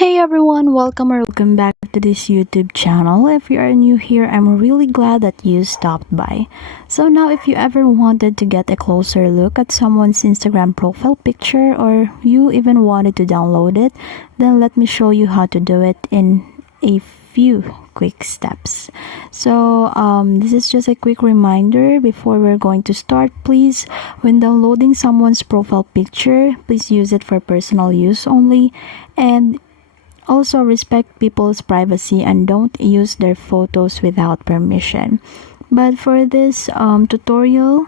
Hey everyone, welcome or welcome back to this YouTube channel. If you are new here, I'm really glad that you stopped by. So now if you ever wanted to get a closer look at someone's Instagram profile picture or you even wanted to download it, then let me show you how to do it in a few quick steps. So this is just a quick reminder before we're going to start. Please, when downloading someone's profile picture, please use it for personal use only, and also respect people's privacy and don't use their photos without permission. But for this tutorial,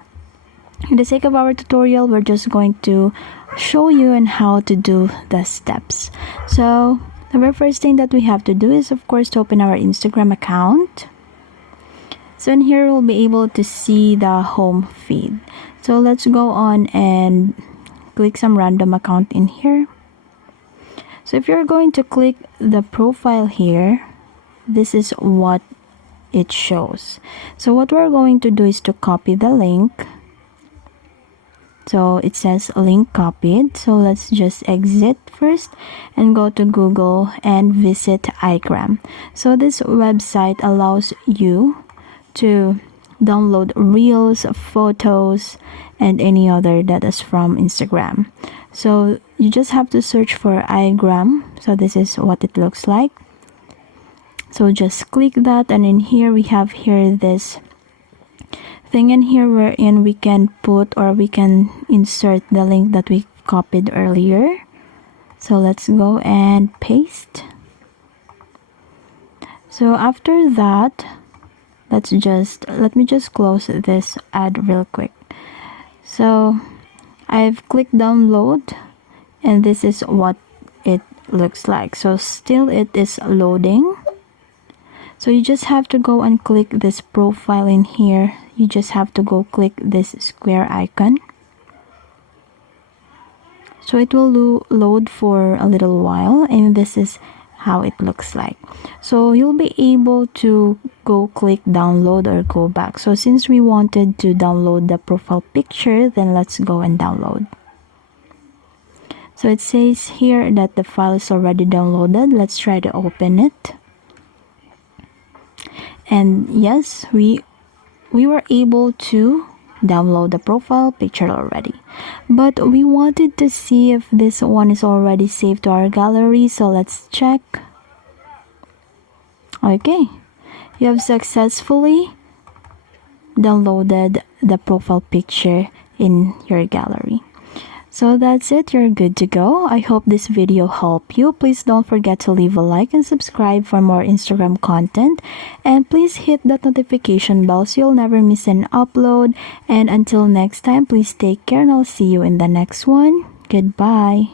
for the sake of our tutorial, we're just going to show you on how to do the steps. So the very first thing that we have to do is, of course, to open our Instagram account. So in here, we'll be able to see the home feed. So let's go on and click some random account in here. So if you're going to click the profile here, this is what it shows. So what we're going to do is to copy the link. So it says link copied. So let's just exit first and go to Google and visit iGram. So this website allows you to download reels, photos, and any other that is from Instagram. So you just have to search for iGram. So this is what it looks like. So just click that, and in here we have here this thing in here wherein we can put or we can insert the link that we copied earlier. So let's go and paste. So after that, let me just close this ad real quick. So I've clicked download, and this is what it looks like. So still it is loading. So you just have to go and click this profile in here. You just have to go click this square icon. So it will load for a little while, and this is how it looks like. So you'll be able to go click download or go back. So since we wanted to download the profile picture, then let's go and download. So it says here that the file is already downloaded. Let's try to open it. And yes, we were able to download the profile picture already, but we wanted to see if this one is already saved to our gallery. So let's check. Okay, you have successfully downloaded the profile picture in your gallery. So that's it, you're good to go. I hope this video helped you. Please don't forget to leave a like and subscribe for more Instagram content. And please hit that notification bell so you'll never miss an upload. And until next time, please take care, and I'll see you in the next one. Goodbye.